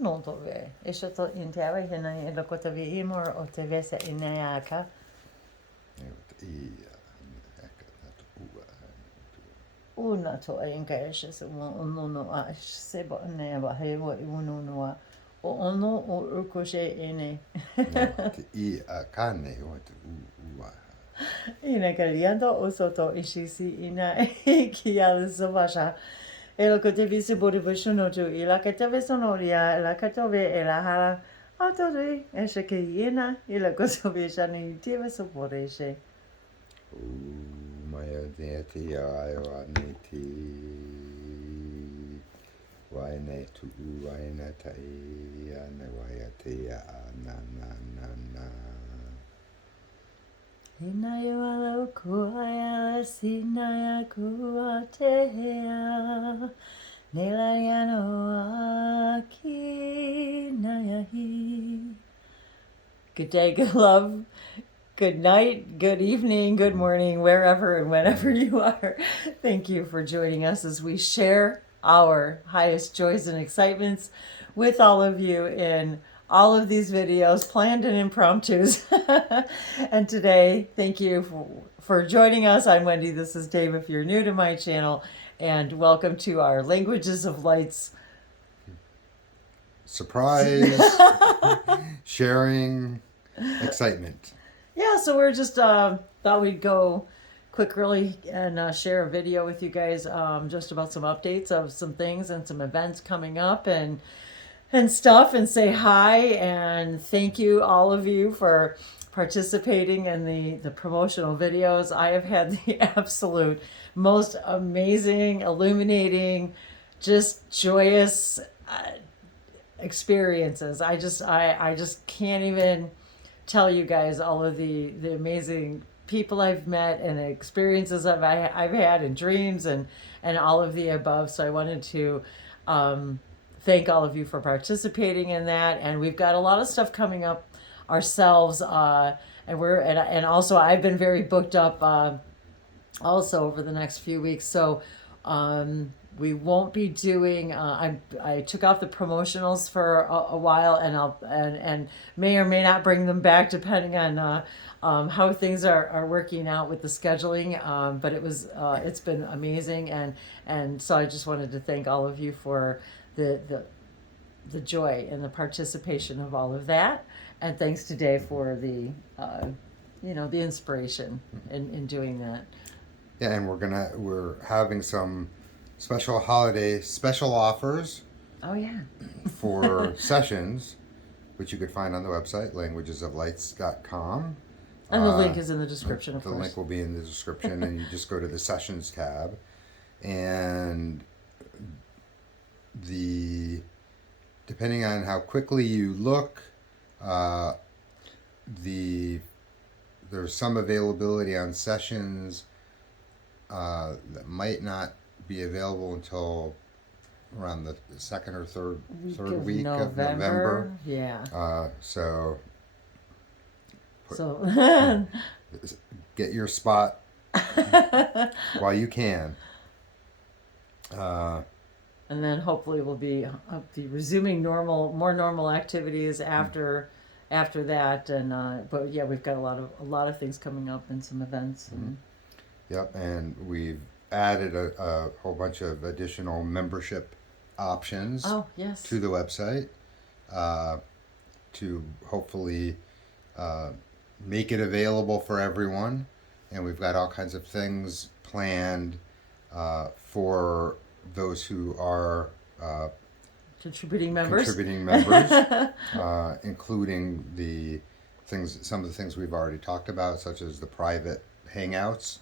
non to ve. E so to in te awa hena e loko te vi imor o te vesa i nei aka. Una to a inga e se se ono no a se ba nei wa he wa I uno no a o ono o ukoshe e nei. Te I a ka nei o te ua. Ina ka lianda o soto ishisi ina e ki ala savasha. E loko te visi bori vishono tu I la ka te visonoria e la ka tove e la hala a tori e se ke ina I la ko so vishani I te viso bori she. Mai o te ai o ane te wai nei tu wai na tai ane wai a te a na na na na. Ina yo alo kua ala sina ya kua te hea. Nela yano aki na yahi. Good day, good love. Good night, good evening, good morning, wherever and whenever you are. Thank you for joining us as we share our highest joys and excitements with all of you in all of these videos, planned and impromptus. And today, thank you for joining us. I'm Wendy. This is Dave if you're new to my channel. And welcome to our Languages of Lights. Surprise, sharing, excitement. Yeah, so we're just thought we'd go quick really and share a video with you guys just about some updates of some things and some events coming up and stuff, and say hi and thank you all of you for participating in the promotional videos. I have had the absolute most amazing, illuminating, just joyous experiences. I just can't even tell you guys all of the amazing people I've met and experiences I've had and dreams and all of the above. So I wanted to thank all of you for participating in that. And we've got a lot of stuff coming up ourselves. And also I've been very booked up also over the next few weeks. So we won't be doing. I took off the promotionals for a while, and and may or may not bring them back depending on how things are working out with the scheduling. But it's been amazing, and so I just wanted to thank all of you for the joy and the participation of all of that, and thanks to Dave for the the inspiration in doing that. Yeah, and we're having some special holiday special offers. Oh yeah. For sessions, which you could find on the website languagesoflights.com. And the link is in the description, of course. The link will be in the description, and you just go to the sessions tab, and depending on how quickly you look, there's some availability on sessions that might not be available until around the second or third week of November. Yeah. So So get your spot while you can. And then hopefully we'll be resuming more normal activities after that. And but yeah, we've got a lot of things coming up and some events. And Yep, and we've added a whole bunch of additional membership options yes. to the website to hopefully make it available for everyone. And we've got all kinds of things planned for those who are contributing members, including some of the things we've already talked about, such as the private hangouts.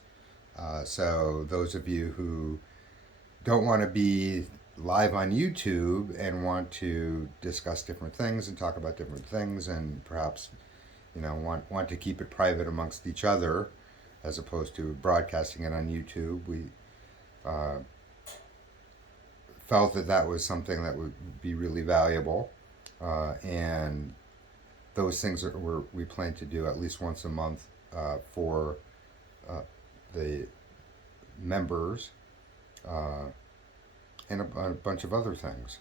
So those of you who don't want to be live on YouTube and want to discuss different things and talk about different things, and perhaps want to keep it private amongst each other as opposed to broadcasting it on YouTube, we felt that was something that would be really valuable, and those things we plan to do at least once a month for the members, and a bunch of other things.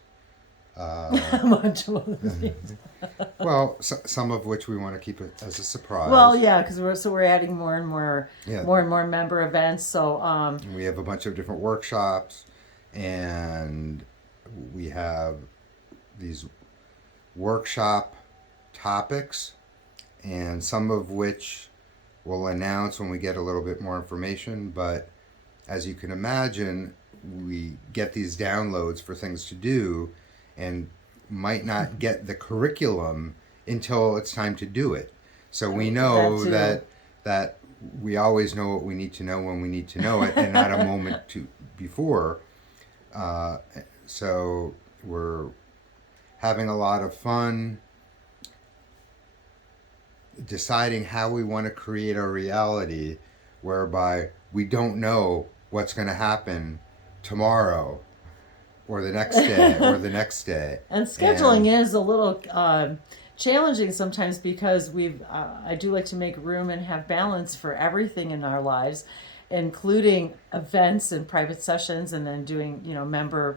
Uh, A bunch of other things. well, some of which we want to keep it as a surprise. Well, yeah, because we're adding Yeah, more and more member events. So and we have a bunch of different workshops, and we have these workshop topics, and some of which we'll announce when we get a little bit more information. But as you can imagine, we get these downloads for things to do and might not get the curriculum until it's time to do it. So we know That too. that we always know what we need to know when we need to know it, and not a moment to before. Uh, so we're having a lot of fun deciding how we want to create a reality whereby we don't know what's going to happen tomorrow or the next day or the next day. And scheduling is a little challenging sometimes because I do like to make room and have balance for everything in our lives, including events and private sessions, and then doing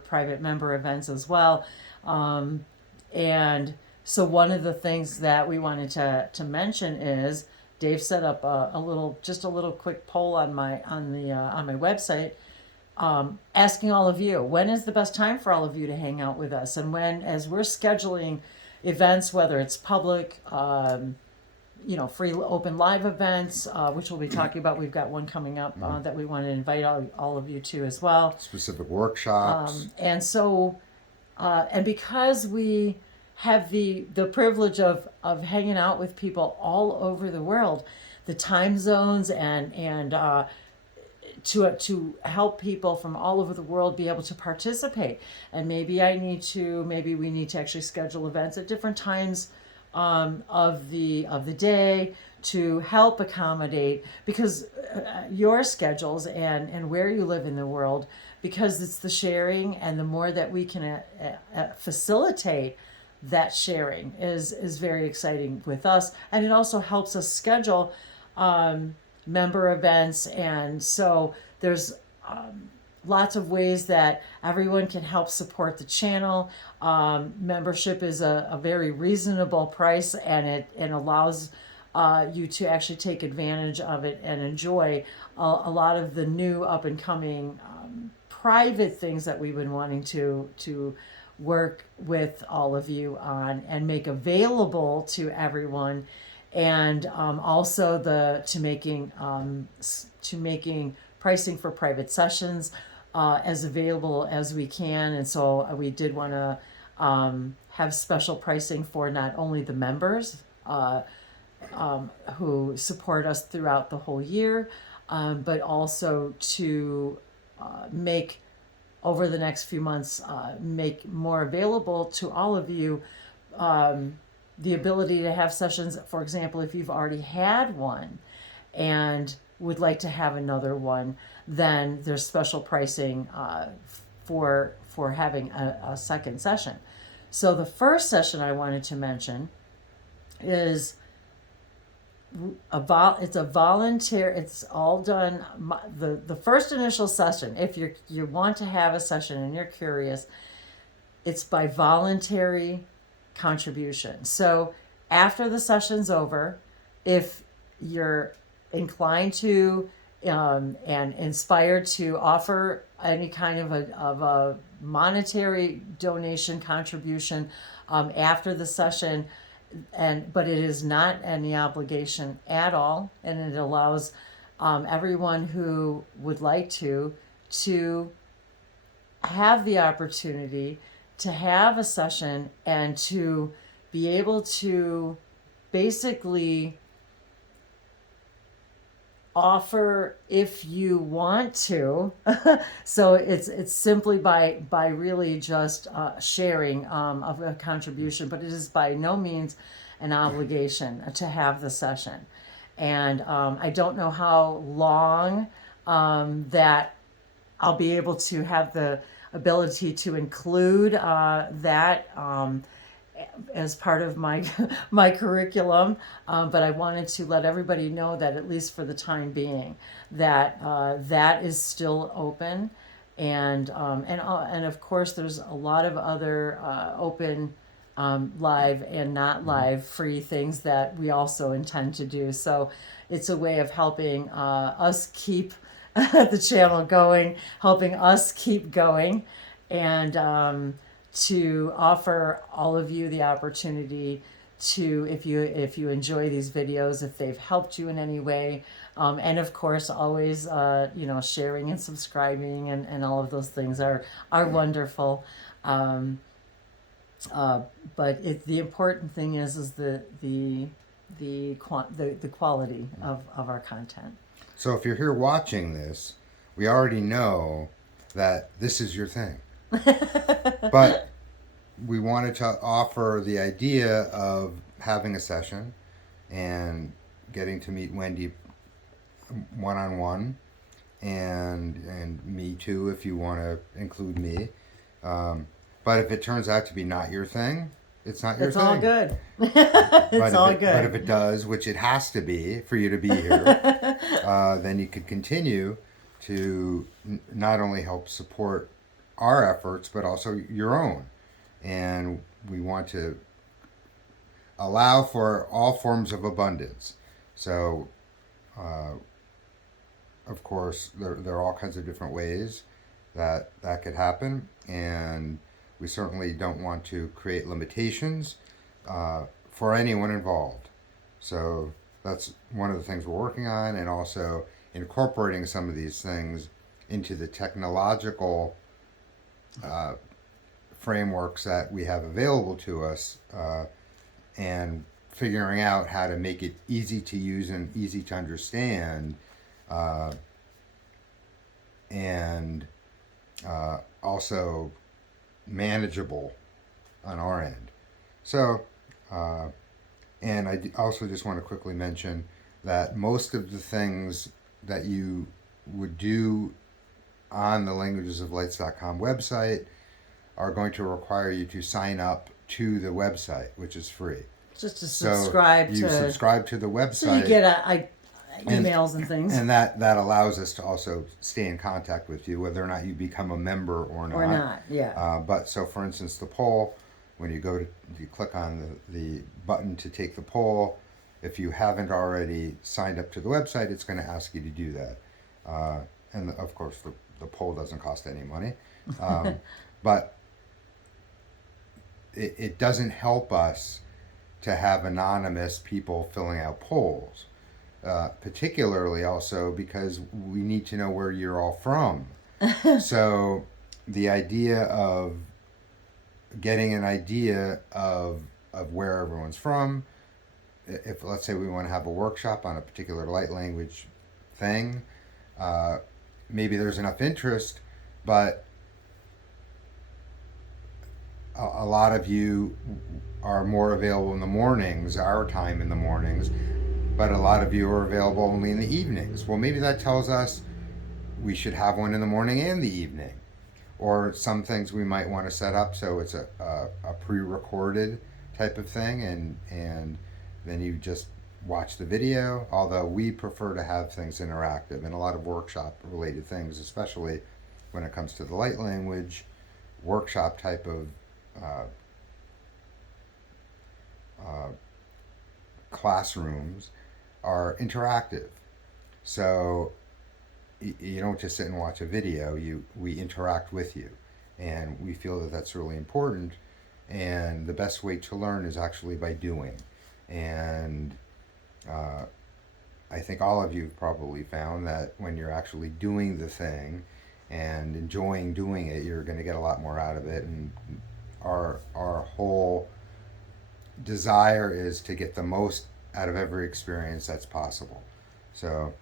private member events as well. And so one of the things that we wanted to mention is Dave set up a little quick poll on my website, asking all of you, when is the best time for all of you to hang out with us? And as we're scheduling events, whether it's public, free open live events, which we'll be talking about. We've got one coming up that we want to invite all of you to as well. Specific workshops. And so, and because we have the privilege of hanging out with people all over the world, the time zones and to help people from all over the world be able to participate. And maybe we need to actually schedule events at different times of the day to help accommodate, because your schedules and where you live in the world, because it's the sharing, and the more that we can facilitate that sharing is very exciting with us. And it also helps us schedule member events. And so there's lots of ways that everyone can help support the channel. Membership is a very reasonable price, and it allows you to actually take advantage of it and enjoy a lot of the new up and coming private things that we've been wanting to work with all of you on and make available to everyone. And also to making pricing for private sessions as available as we can. And so we did want to have special pricing for not only the members who support us throughout the whole year, but also to make over the next few months, make more available to all of you the ability to have sessions. For example, if you've already had one and would like to have another one, then there's special pricing for having a second session. So the first session I wanted to mention is it's a volunteer. It's all done. The first initial session, if you want to have a session and you're curious, it's by voluntary contribution. So after the session's over, if you're inclined to and inspired to offer any kind of a monetary donation contribution after the session, but it is not any obligation at all, and it allows everyone who would like to have the opportunity to have a session and to be able to basically offer if you want to. So it's simply by really just sharing of a contribution, but it is by no means an obligation to have the session. And I don't know how long that I'll be able to have the ability to include that as part of my my curriculum, but I wanted to let everybody know that, at least for the time being, that that is still open. and of course there's a lot of other open live and not live free things that we also intend to do. So it's a way of helping us keep the channel going, helping us keep going, and to offer all of you the opportunity to, if you enjoy these videos, if they've helped you in any way, and of course always sharing and subscribing and all of those things are wonderful. But the important thing is the quality of our content. So if you're here watching this, we already know that this is your thing. But we wanted to offer the idea of having a session and getting to meet Wendy one-on-one, and me too if you want to include me. But if it turns out to be not your thing, it's not your thing. It's all good. It's all good. But if it does, which it has to be for you to be here, then you could continue to not only help support our efforts, but also your own. And we want to allow for all forms of abundance. So, of course, there are all kinds of different ways that could happen. And we certainly don't want to create limitations for anyone involved. So that's one of the things we're working on, and also incorporating some of these things into the technological frameworks that we have available to us, and figuring out how to make it easy to use and easy to understand, and also manageable on our end. So, and I also just want to quickly mention that most of the things that you would do on the languagesoflights.com website are going to require you to sign up to the website, which is free. Just to subscribe you subscribe to the website. So you get emails and things. And that allows us to also stay in contact with you, whether or not you become a member or not. Or not, yeah. But so, for instance, the poll, when you click on the button to take the poll, if you haven't already signed up to the website, it's going to ask you to do that. And of course, the poll doesn't cost any money. But it doesn't help us to have anonymous people filling out polls. Particularly also because we need to know where you're all from. So the idea of getting an idea of where everyone's from, if let's say we want to have a workshop on a particular light language thing, maybe there's enough interest, but a lot of you are more available in the mornings, our time in the mornings, but a lot of you are available only in the evenings. Well, maybe that tells us we should have one in the morning and the evening. Or some things we might want to set up so it's a pre-recorded type of thing, and then you just watch the video, although we prefer to have things interactive, and a lot of workshop related things, especially when it comes to the light language, workshop type of classrooms are interactive. So you don't just sit and watch a video, we interact with you, and we feel that that's really important, and the best way to learn is actually by doing. And I think all of you have probably found that when you're actually doing the thing and enjoying doing it, you're going to get a lot more out of it. And our whole desire is to get the most out of every experience that's possible. So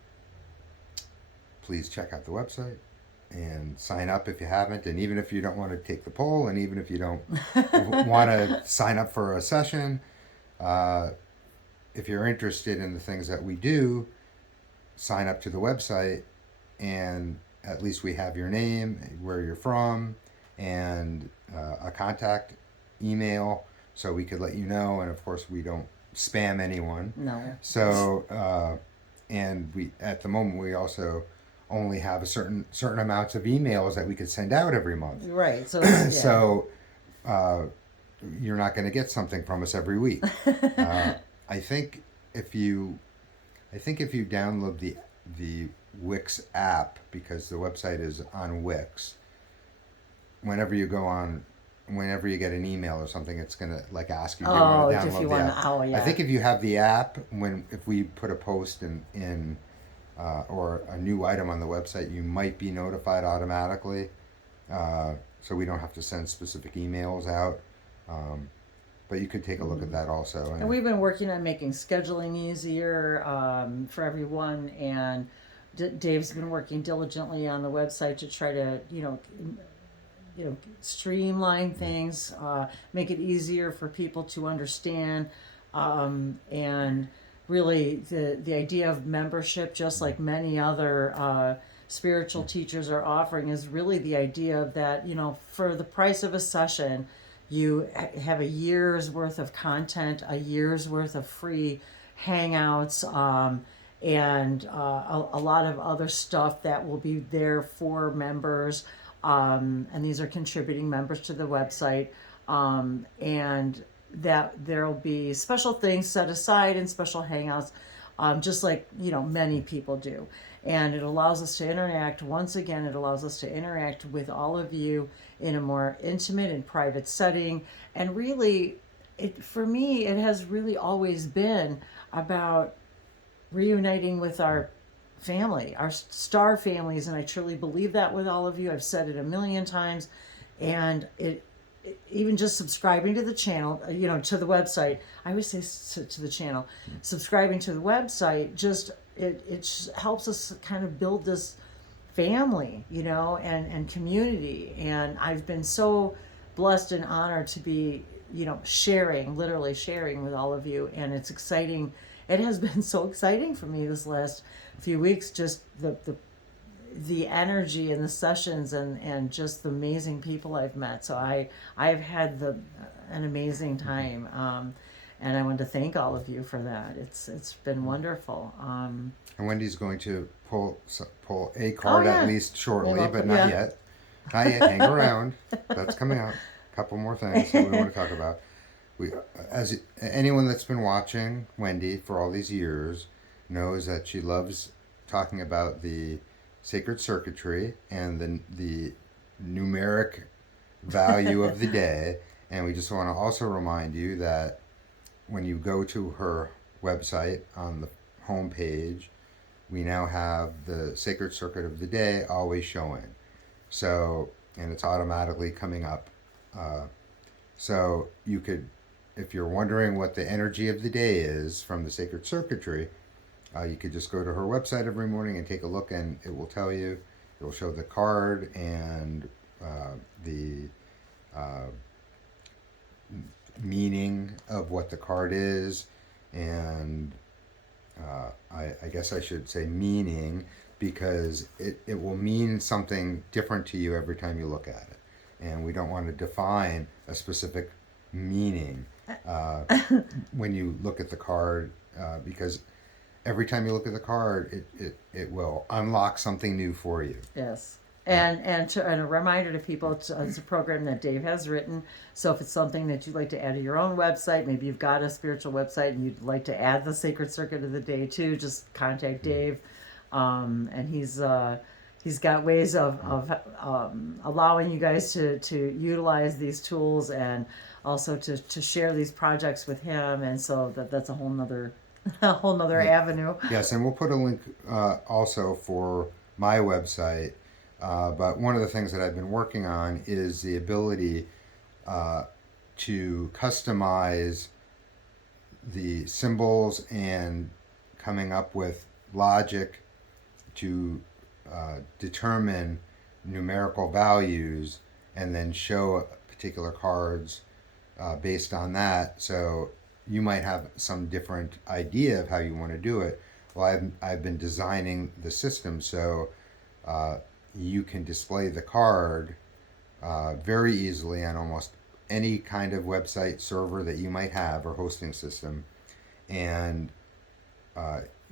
please check out the website and sign up if you haven't. And even if you don't want to take the poll, and even if you don't want to sign up for a session, if you're interested in the things that we do, sign up to the website, and at least we have your name, where you're from, and a contact email, so we could let you know. And of course, we don't spam anyone. No. So, and we, at the moment, we also only have a certain amounts of emails that we could send out every month. Right. So yeah. So uh, you're not going to get something from us every week. I think if you download the Wix app, because the website is on Wix, whenever you get an email or something, it's gonna like ask you, do you want to download if you the want app? to, oh yeah. I think if you have the app, if we put a post in or a new item on the website, you might be notified automatically, so we don't have to send specific emails out. But you could take a look at that also. And we've been working on making scheduling easier for everyone, and Dave's been working diligently on the website to try to, streamline things, make it easier for people to understand, and really the idea of membership, just like many other spiritual teachers are offering, is really the idea of that, for the price of a session, you have a year's worth of content, a year's worth of free hangouts, and a lot of other stuff that will be there for members. And these are contributing members to the website. And that there'll be special things set aside and special hangouts, just like, many people do. And it allows us to interact, once again, it allows us to interact with all of you in a more intimate and private setting. And really, for me, it has really always been about reuniting with our family, our star families. And I truly believe that with all of you. I've said it a million times. And even just subscribing to the channel, to the website, I always say to the channel, subscribing to the website, it just helps us kind of build this family, and community. And I've been so blessed and honored to be, literally sharing with all of you. And it's exciting. It has been so exciting for me this last few weeks, just the energy in the sessions and just the amazing people I've met. So I've had an amazing time. And I want to thank all of you for that. It's been wonderful. And Wendy's going to pull a card at least shortly, but not yet. Not yet. Hang around. That's coming out. A couple more things that we want to talk about. As anyone that's been watching Wendy for all these years knows that she loves talking about the sacred circuitry and the numeric value of the day. And we just want to also remind you that when you go to her website on the home page, we now have the sacred circuit of the day always showing. So, and it's automatically coming up. So you could, if you're wondering what the energy of the day is from the sacred circuitry, you could just go to her website every morning and take a look, and it will tell you. It will show the card and the meaning of what the card is, and I guess I should say meaning, because it will mean something different to you every time you look at it, and we don't want to define a specific meaning when you look at the card, because every time you look at the card, it will unlock something new for you. Yes. And a reminder to people, it's a program that Dave has written. So if it's something that you'd like to add to your own website, maybe you've got a spiritual website and you'd like to add the Sacred Circuit of the Day too, just contact Dave. And he's got ways of allowing you guys to utilize these tools, and also to share these projects with him. And so that's a whole nother avenue. Yes, and we'll put a link also for my website. But one of the things that I've been working on is the ability to customize the symbols and coming up with logic to determine numerical values, and then show particular cards based on that. So you might have some different idea of how you want to do it. Well, I've been designing the system so you can display the card very easily on almost any kind of website server that you might have or hosting system, and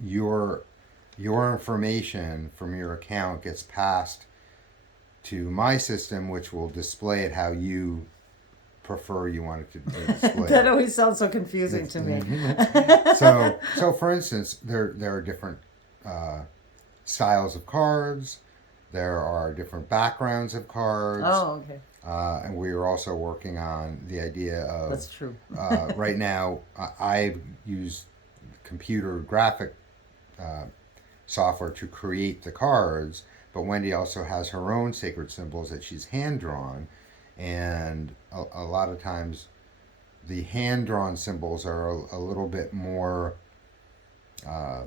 your your information from your account gets passed to my system, which will display it how you prefer you want it to be displayed. That always sounds so confusing to me. So for instance, there are different styles of cards. There are different backgrounds of cards. Oh, okay. And we are also working on the idea of. That's true. Right now, I use computer graphic software to create the cards, but Wendy also has her own sacred symbols that she's hand drawn, and a lot of times the hand drawn symbols are a little bit more. I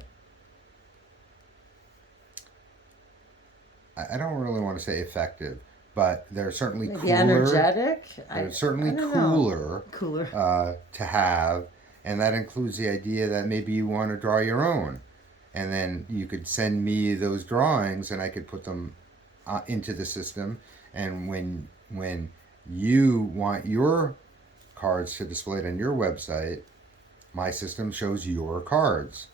don't really want to say effective, but they're certainly Maybe cooler. energetic. They're certainly I don't cooler. know. Cooler. To have, and that includes the idea that maybe you want to draw your own, and then you could send me those drawings, and I could put them into the system. And when you want your cards to display it on your website, my system shows your cards.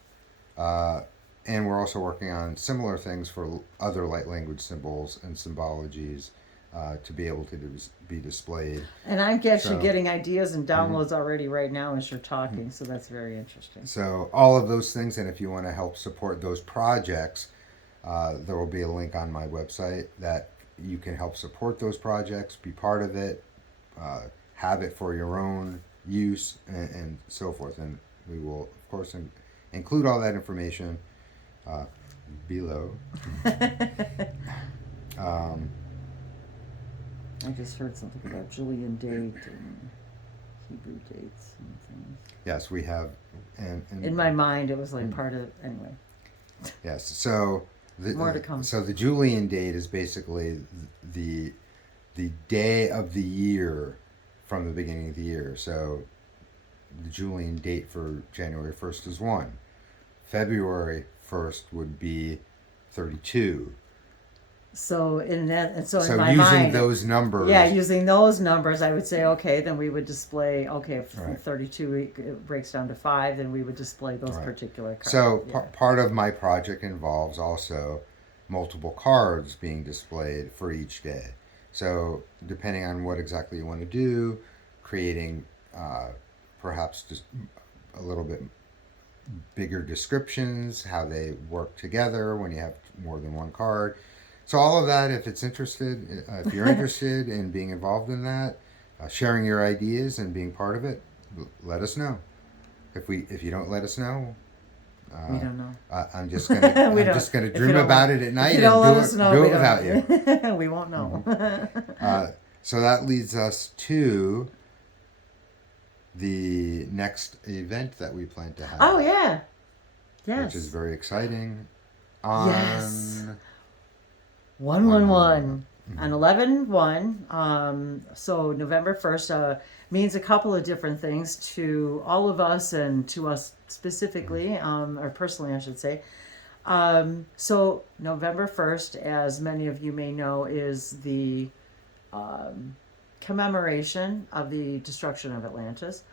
And we're also working on similar things for other light language symbols and symbologies to be able to be displayed. And I'm actually So- getting ideas and downloads already right now as you're talking, so that's very interesting. So all of those things, and if you want to help support those projects, there will be a link on my website that you can help support those projects, be part of it, have it for your own use, and so forth. And we will, of course, include all that information below. I just heard something about Julian date and Hebrew dates and things. Yes, we have, and In my mind, it was like part of anyway. yes. So More to come. So the Julian date is basically the day of the year from the beginning of the year. So the Julian date for January 1st is 1. February 1st would be 32. So in that, and so, So in my using mind, those numbers. yeah, using those numbers, I would say, okay, then we would display. Okay, if Right. 32 it breaks down to 5, then we would display those Right. particular cards. So yeah. part of my project involves also multiple cards being displayed for each day. So depending on what exactly you want to do, creating perhaps just a little bit bigger descriptions, how they work together when you have more than one card. So all of that, if if you're interested in being involved in that, sharing your ideas and being part of it, let us know. If you don't let us know, we don't know. I'm just gonna We I'm don't- just gonna if you dream don't about want- it at If night you and don't let do us it know, do we it without you. don't- we won't know. So that leads us to the next event that we plan to have. Oh yeah, yes. Which is very exciting. On Yes. 111 Mm-hmm. on 11/1. So November 1st means a couple of different things to all of us and to us specifically, or personally, I should say. So November 1st, as many of you may know, is the commemoration of the destruction of Atlantis.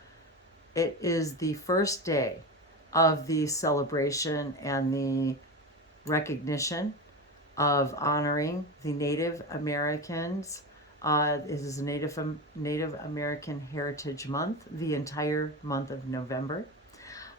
It is the first day of the celebration and the recognition of honoring the Native Americans. It is a Native American Heritage Month, the entire month of November.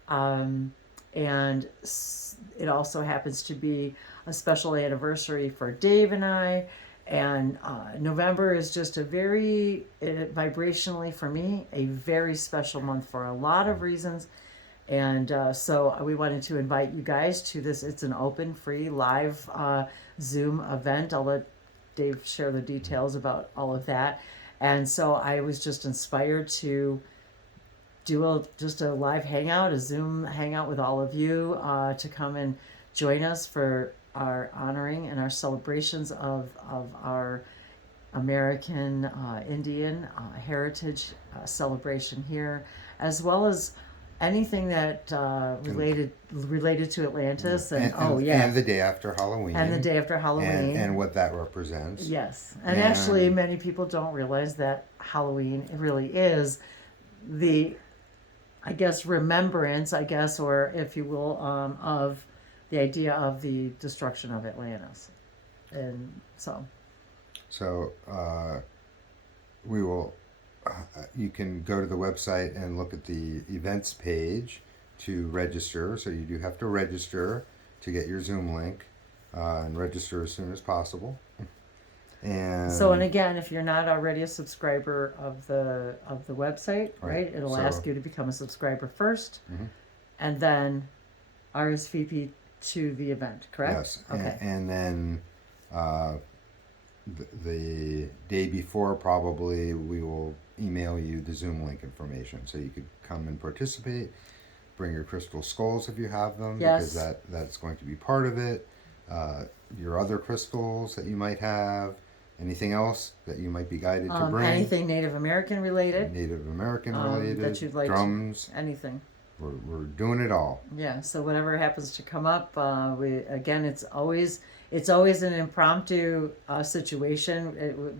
And it also happens to be a special anniversary for Dave and I. And November is just vibrationally for me, a very special month for a lot of reasons. And so we wanted to invite you guys to this. It's an open, free, live Zoom event. I'll let Dave share the details about all of that. And so I was just inspired to do just a live hangout, a Zoom hangout with all of you to come and join us for our honoring and our celebrations of our American Indian heritage celebration here, as well as anything that related to Atlantis and the day after Halloween. And the day after Halloween. And what that represents. Yes. And actually many people don't realize that Halloween really is the, I guess, remembrance, or if you will, of the idea of the destruction of Atlantis. And so, So we will. You can go to the website and look at the events page to register. So you do have to register to get your Zoom link, and register as soon as possible. And and again, if you're not already a subscriber of the website, right, it'll so- ask you to become a subscriber first, Mhm. and then RSVP to the event. Correct? Yes, Okay. and then the day before, probably we will email you the Zoom link information so you could come and participate. Bring your crystal skulls if you have them, because Yes. that's going to be part of it. Your other crystals that you might have, anything else that you might be guided to bring. Anything Native American related, Native American that related, you'd like to- drums. anything. We're doing it all. Yeah. So whatever happens to come up, it's always an impromptu situation.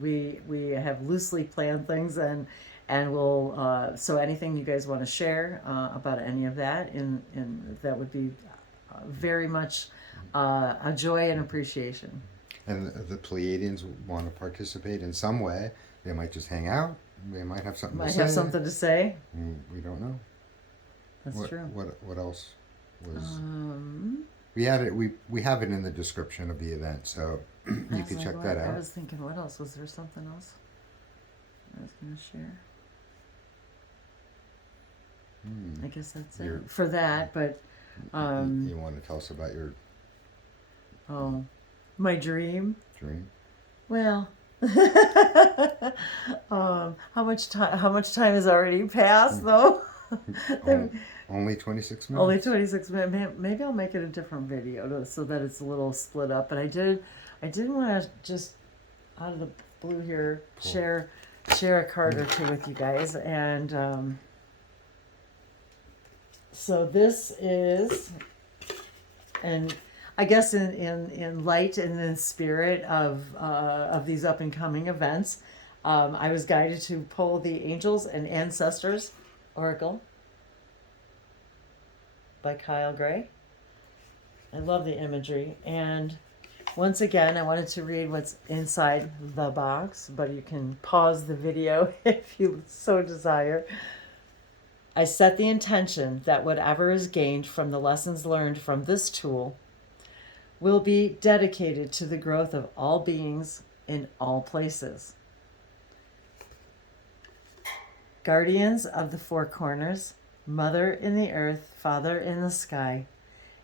We have loosely planned things, and we'll so anything you guys want to share about any of that, in that would be very much a joy and appreciation. And the Pleiadians want to participate in some way. They might just hang out. They might have something to Might say. have something to say. We don't know. That's what, true. What else was? Um, We had it. We have it in the description of the event, so I you was can like, check what? that I out. was thinking, what else? Was there something else I was going to share? I guess that's Your- it for that. But You want to tell us about your oh, my dream. dream? Well, how much time? How much time has already passed, though? Only 26 minutes. Only 26 minutes. Maybe I'll make it a different video so that it's a little split up. But I did want to just out of the blue here share a card or two with you guys, and so this is, and I guess in light and in spirit of these up and coming events, I was guided to pull the Angels and Ancestors Oracle by Kyle Gray. I love the imagery, and once again I wanted to read what's inside the box, but you can pause the video if you so desire. I set the intention that whatever is gained from the lessons learned from this tool will be dedicated to the growth of all beings in all places. Guardians of the four corners, Mother in the earth, Father in the sky,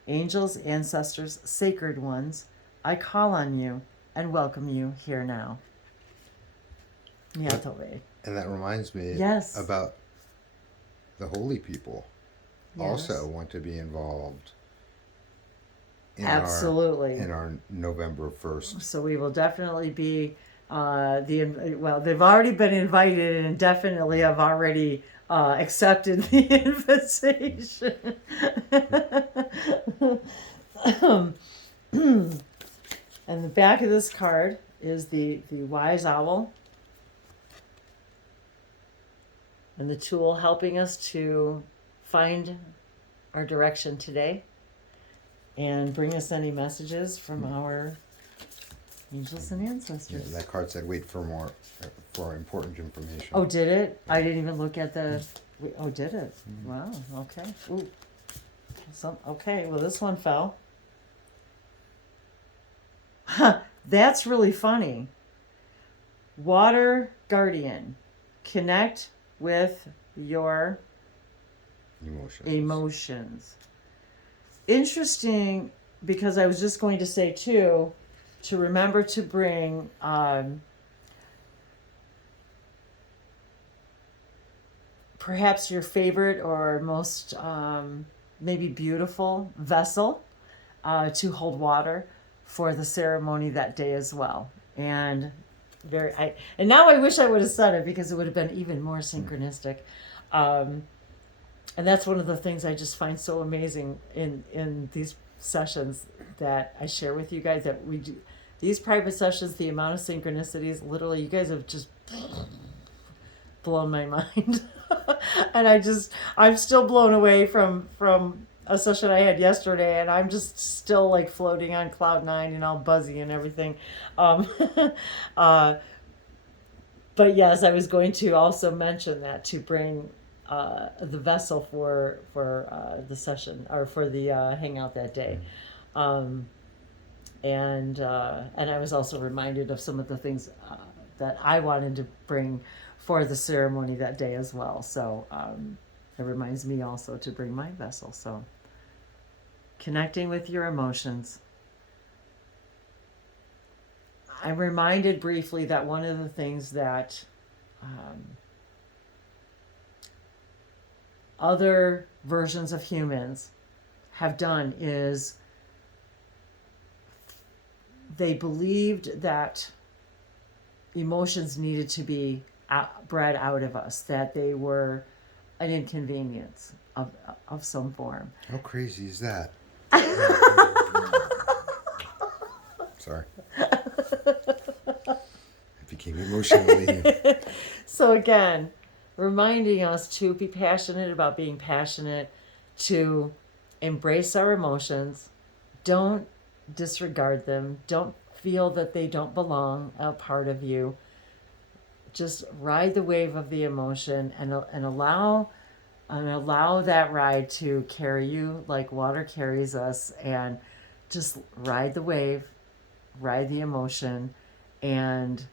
angels, ancestors, sacred ones, I call on you and welcome you here now. Yatove. And that reminds me Yes. about the holy people Yes. also want to be involved in Absolutely. in our November 1st. So we will definitely be they've already been invited and definitely have already accepted the invitation. And the back of this card is the wise owl and the tool helping us to find our direction today and bring us any messages from our angels and Yeah, ancestors. that card said, "Wait for more for important information." Oh, did it? I didn't even look at the. Oh, did it? Wow. Okay. Ooh. Okay. Well, this one fell. Huh. That's really funny. Water Guardian, connect with your emotions. Interesting, because I was just going to say too, to remember to bring perhaps your favorite or most maybe beautiful vessel to hold water for the ceremony that day as well. And now I wish I would have said it, because it would have been even more synchronistic. And that's one of the things I just find so amazing in these sessions that I share with you guys, that we do these private sessions. The amount of synchronicities, literally, you guys have just blown my mind. And I'm still blown away from a session I had yesterday, and I'm just still like floating on cloud nine and all buzzy and everything. Um, uh, but yes, I was going to also mention that to bring the vessel for the session or for the hangout that day. Um, and I was also reminded of some of the things that I wanted to bring for the ceremony that day as well. So it reminds me also to bring my vessel. So connecting with your emotions. I'm reminded briefly that one of the things that other versions of humans have done is they believed that emotions needed to be bred out of us, that they were an inconvenience of some form. How crazy is that? Sorry. I became emotionally. So again, reminding us to be passionate about being passionate, to embrace our emotions, don't disregard them, don't feel that they don't belong a part of you. Just ride the wave of the emotion and allow that ride to carry you like water carries us, and just ride the wave, ride the emotion, and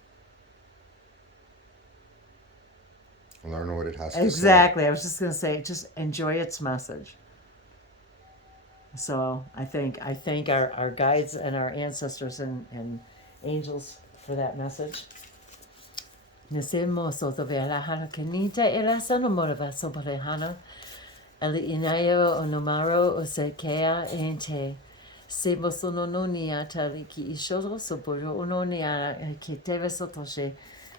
Learn what it has to exactly. I was just going to say, just enjoy its message. So I thank our guides and our ancestors and angels for that message. Nisimo so tovela hana kenita elasa no morava so hana eli inayo onomaro osekea ente sebo sono no niata ki ishoro so bojo ono niara ki teve sotoshe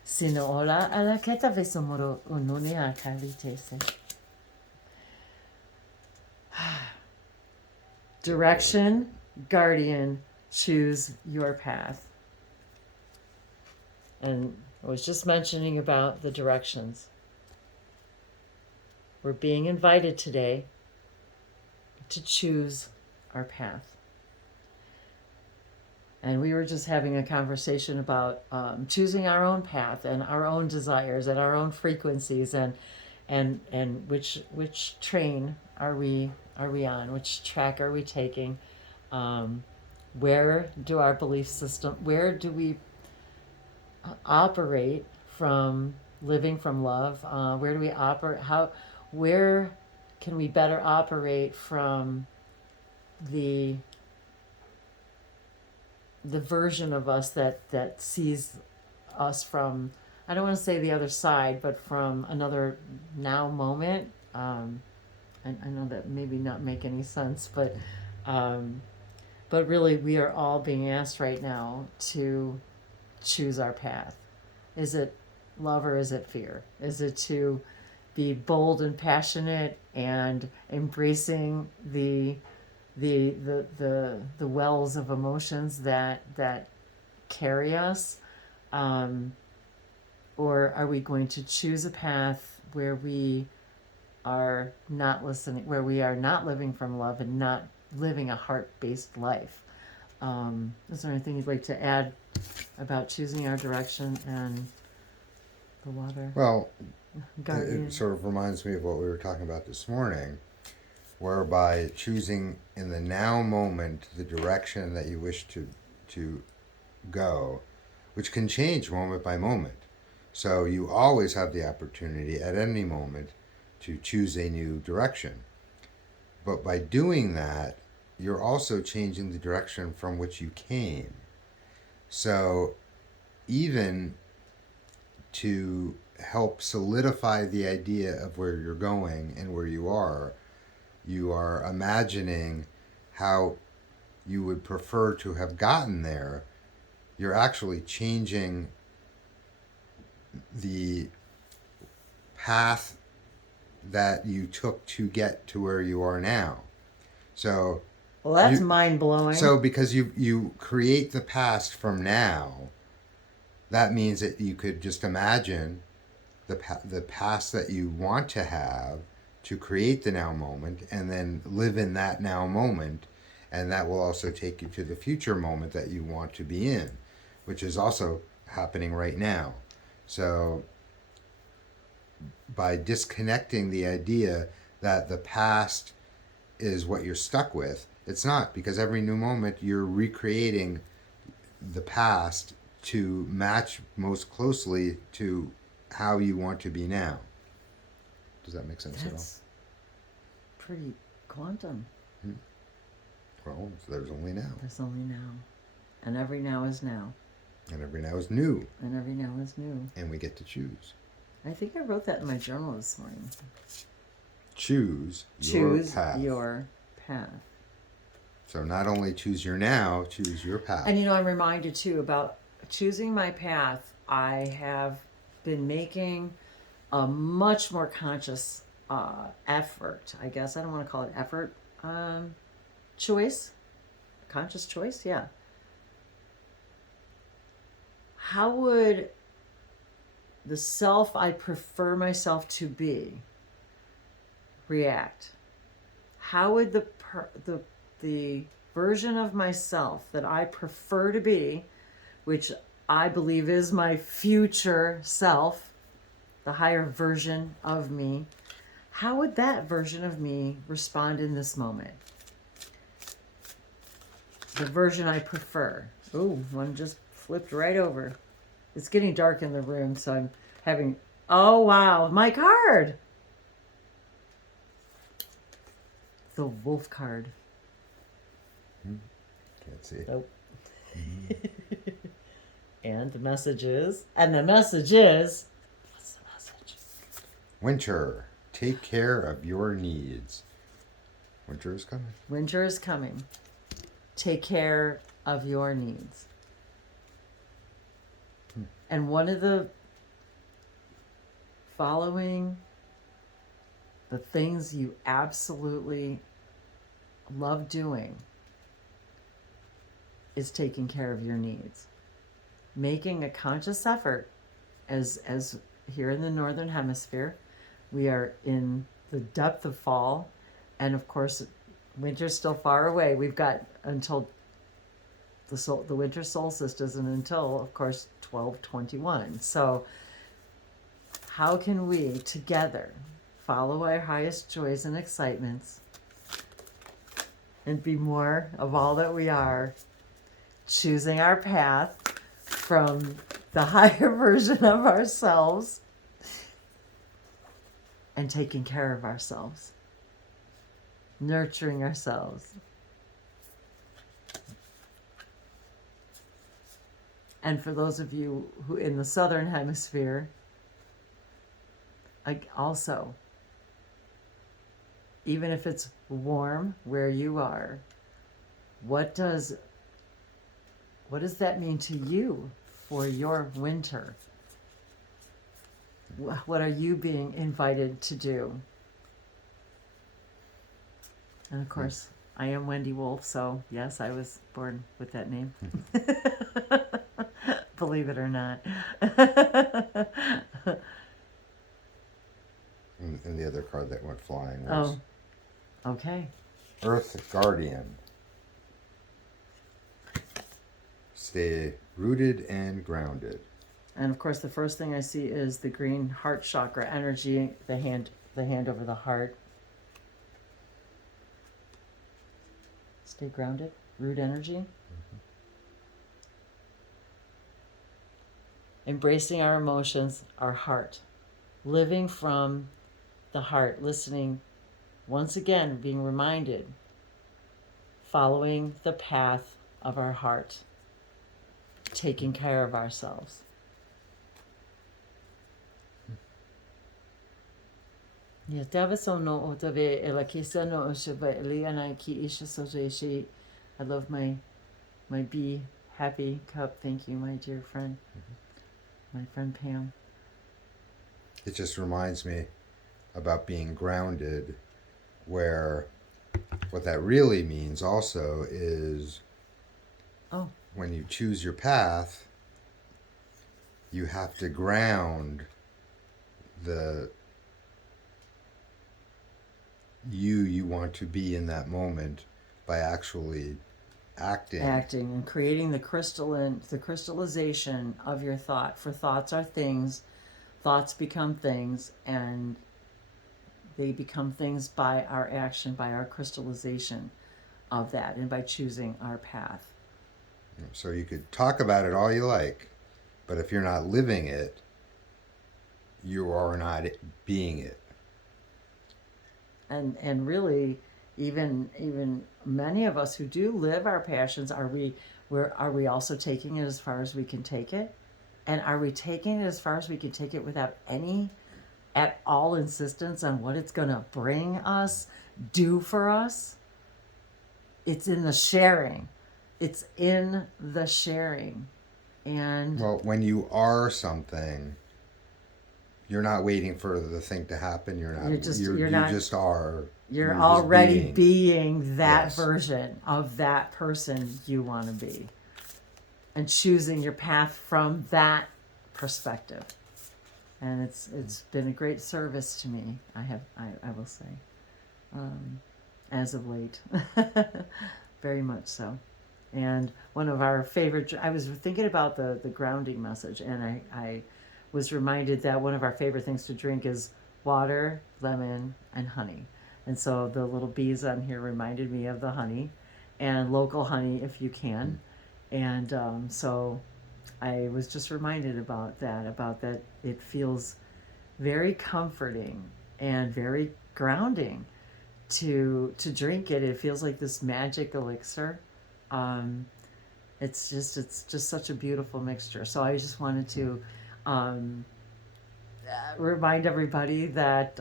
sino ola ala keta vesomoro ono niata litese. Direction, guardian, choose your path. And I was just mentioning about the directions. We're being invited today to choose our path. And we were just having a conversation about choosing our own path and our own desires and our own frequencies, and which train are we on? Which track are we taking? Where do our belief system? Where do we operate from living from love? Where do we operate? Where can we better operate from the version of us that sees us from, I don't want to say the other side, but from another now moment. I know that maybe not make any sense, but really we are all being asked right now to choose our path. Is it love or is it fear? Is it to be bold and passionate and embracing the wells of emotions that carry us, or are we going to choose a path where we are not listening, where we are not living from love and not living a heart-based life? Is there anything you'd like to add about choosing our direction and the water? Well, Guardian. it sort of reminds me of what we were talking about this morning, whereby choosing in the now moment the direction that you wish to go, which can change moment by moment. So you always have the opportunity at any moment to choose a new direction. But by doing that, you're also changing the direction from which you came. So even to help solidify the idea of where you're going and where you are imagining how you would prefer to have gotten there. You're actually changing the path that you took to get to where you are now. So, well, that's mind-blowing. So because you create the past from now, that means that you could just imagine the past that you want to have to create the now moment and then live in that now moment. And that will also take you to the future moment that you want to be in, which is also happening right now. So by disconnecting the idea that the past is what you're stuck with, it's not, because every new moment you're recreating the past to match most closely to how you want to be now. Does that make sense That's pretty quantum. at all? Well, there's only now. There's only now. And every now is now. And every now is new. And every now is new. And we get to choose. I think I wrote that in my journal this morning. Choose Choose path. your path. So not only choose your now, choose your path. And I'm reminded too about choosing my path. I have been making a much more conscious effort. I guess I don't want to call it effort. Choice. Conscious choice, yeah. How would the self I prefer myself to be react? How would the version of myself that I prefer to be, which I believe is my future self, the higher version of me, how would that version of me respond in this moment? The version I prefer. Ooh, one just flipped right over. It's getting dark in the room, so I'm having, oh wow, my card! The wolf card. Can't see. Nope. And the message is, what's the message? Winter, take care of your needs. Winter is coming. Winter is coming. Take care of your needs. And one of the following the things you absolutely love doing is taking care of your needs. Making a conscious effort, as here in the Northern Hemisphere, we are in the depth of fall, and of course winter's still far away. We've got until the winter solstice isn't until, of course, 12/21. So how can we together follow our highest joys and excitements and be more of all that we are, choosing our path from the higher version of ourselves and taking care of ourselves, nurturing ourselves. And for those of you who in the Southern Hemisphere, also, even if it's warm where you are, what does that mean to you for your winter? What are you being invited to do? And of course, I am Wendy Wolf, so yes, I was born with that name. Believe it or not. And the other card that went flying was Okay. Earth Guardian. Stay rooted and grounded. And of course, the first thing I see is the green heart chakra energy, the hand over the heart. Stay grounded, root energy. Mm-hmm. Embracing our emotions, our heart. Living from the heart, listening, once again, being reminded, following the path of our heart, taking care of ourselves. I love my Be Happy cup. Thank you, my dear friend. My friend Pam. It just reminds me about being grounded, where what that really means also is when you choose your path, you have to ground the you want to be in that moment by actually acting. Acting and creating the crystallization of your thought. For thoughts are things, thoughts become things, and they become things by our action, by our crystallization of that, and by choosing our path. So you could talk about it all you like, but if you're not living it, you are not being it. And really, even many of us who do live our passions, are we also taking it as far as we can take it? And are we taking it as far as we can take it without any at all insistence on what it's going to bring us, do for us? It's in the sharing. It's in the sharing. And Well, when you are something, you're not waiting for the thing to happen. You're not. You're just- you you're not- just are. you're just already being that Yes. version of that person you want to be, and choosing your path from that perspective. And it's been a great service to me. I will say, as of late, very much so. And one of our favorite, I was thinking about the grounding message, and I was reminded that one of our favorite things to drink is water, lemon, and honey. And so the little bees on here reminded me of the honey, and local honey if you can. And so I was just reminded about that it feels very comforting and very grounding to drink it. It feels like this magic elixir. It's just such a beautiful mixture. So I just wanted to remind everybody that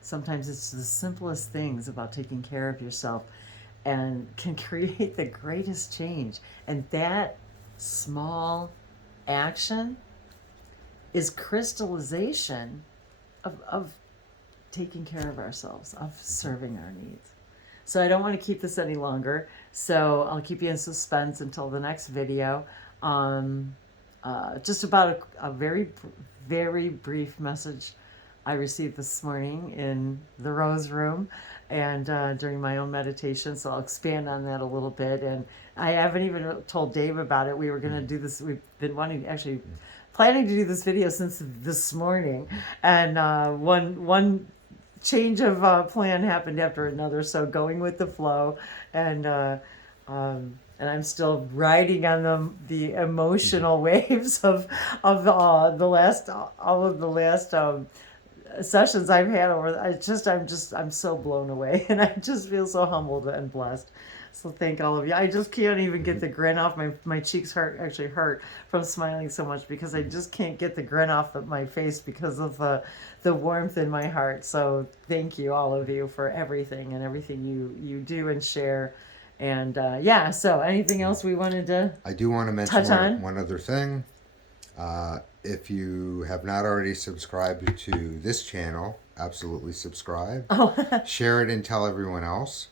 sometimes it's the simplest things about taking care of yourself and can create the greatest change. And that small action is crystallization of taking care of ourselves, of serving our needs. So I don't want to keep this any longer. So I'll keep you in suspense until the next video. Just about a very, very brief message I received this morning in the Rose Room and during my own meditation. So I'll expand on that a little bit. And I haven't even told Dave about it. We were going to do this. We've been planning to do this video since this morning. And one change of plan happened after another. So going with the flow, and I'm still riding on the emotional waves of the last sessions I've had I'm so blown away, and I just feel so humbled and blessed. So thank all of you. I just can't even get the grin off. My cheeks actually hurt from smiling so much, because I just can't get the grin off of my face because of the warmth in my heart. So thank you, all of you, for everything you do and share. And so anything else we wanted to I do want to touch on? mention one other thing. If you have not already subscribed to this channel, absolutely subscribe. Share it and tell everyone else.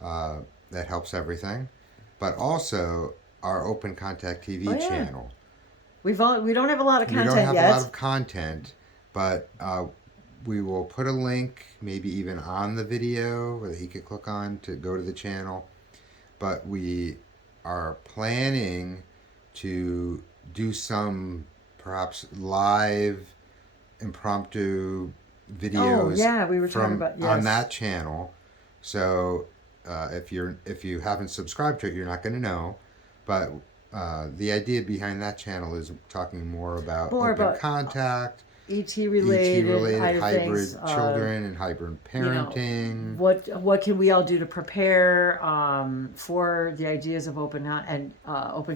That helps everything. But also our Open Contact TV channel. We don't have a lot of content yet. We don't have a lot of content, but we will put a link, maybe even on the video, that he could click on to go to the channel. But we are planning to do some perhaps live impromptu videos we were talking about on that channel. So if you haven't subscribed to it, you're not going to know. But the idea behind that channel is talking more about open contact, ET-related hybrid things, children, and hybrid parenting. What can we all do to prepare for the ideas of open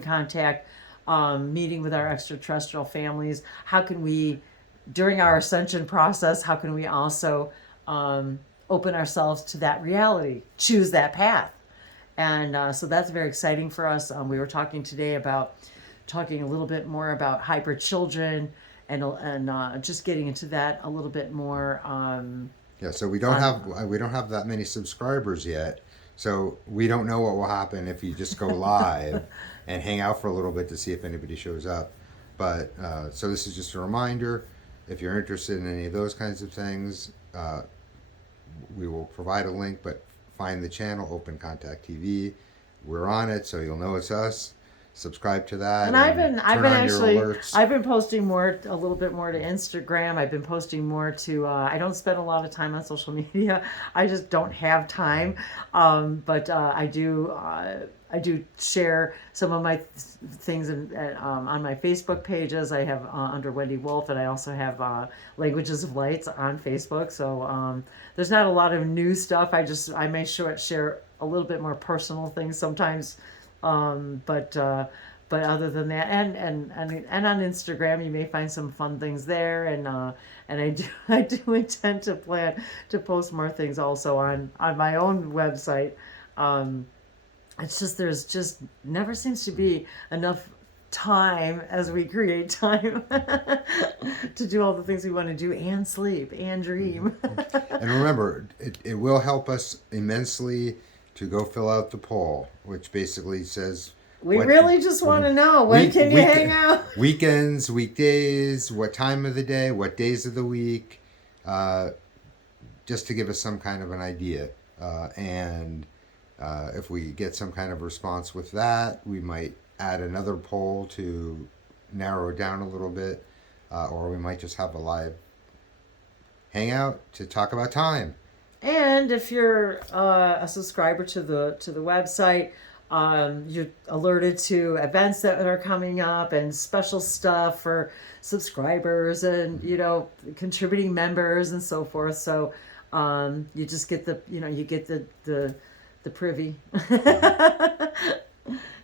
contact, meeting with our extraterrestrial families? How can we, during our ascension process, how can we also open ourselves to that reality, choose that path? And so that's very exciting for us. We were talking today about talking a little bit more about hybrid children, and just getting into that a little bit more. So we don't have that many subscribers yet. So we don't know what will happen if you just go live and hang out for a little bit to see if anybody shows up. But so this is just a reminder. If you're interested in any of those kinds of things, we will we'll provide a link, but find the channel, Open Contact TV. We're on it, so you'll know it's us. Subscribe to that. And I've been turn on your alerts. I've been posting a little bit more to Instagram. I've been posting more to, I don't spend a lot of time on social media. I just don't have time. But I do share some of my things on my Facebook pages. I have under Wendy Wolf, and I also have Languages of Lights on Facebook. So there's not a lot of new stuff. I may share a little bit more personal things sometimes. But other than that, and on Instagram, you may find some fun things there, and I do intend to plan to post more things also on my own website. It's just there's just never seems to be enough time as we create time to do all the things we want to do and sleep and dream. And remember, it will help us immensely to go fill out the poll, which basically says we really just want to know when can you hang out? Weekends, weekdays, what time of the day, what days of the week, just to give us some kind of an idea. And if we get some kind of response with that, we might add another poll to narrow it down a little bit, or we might just have a live hangout to talk about time. And if you're a subscriber to the website, you're alerted to events that are coming up and special stuff for subscribers and contributing members and so forth. So you just get the privy.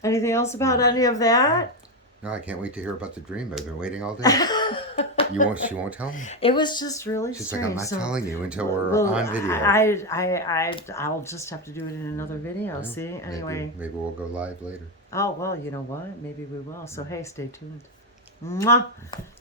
Anything else about any of that? No, I can't wait to hear about the dream. I've been waiting all day. She won't tell me. It was just really She's strange. like, I'm not telling you until we're on video. I'll just have to do it in another video. Yeah, See, anyway. Maybe we'll go live later. Oh well, you know what? Maybe we will. So hey, stay tuned. Mwah!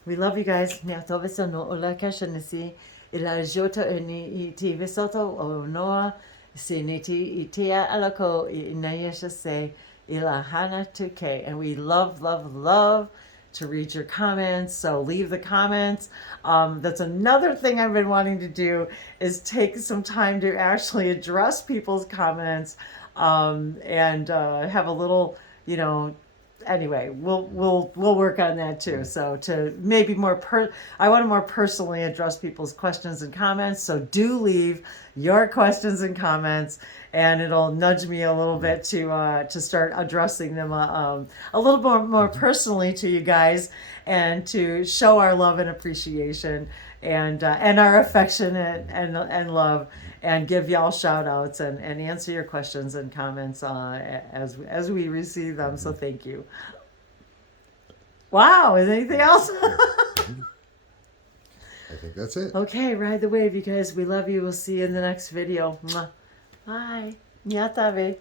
We love you guys. Miatoviso no olakasha nisi ila jota ni iti visoto o noa siniti itia alako inayesha se ila hana tuke. And we love, love, love to read your comments. So leave the comments. That's another thing I've been wanting to do is take some time to actually address people's comments and have a little, anyway, we'll work on that too. So to maybe I want to more personally address people's questions and comments. So do leave your questions and comments, and it'll nudge me a little bit to start addressing them a little more personally to you guys, and to show our love and appreciation and our affection and love, and give y'all shout outs and answer your questions and comments as we receive them. So thank you. Wow, is anything else? I think that's it. Okay, ride the wave, you guys. We love you. We'll see you in the next video. Mwah. Bye. Nyatabe.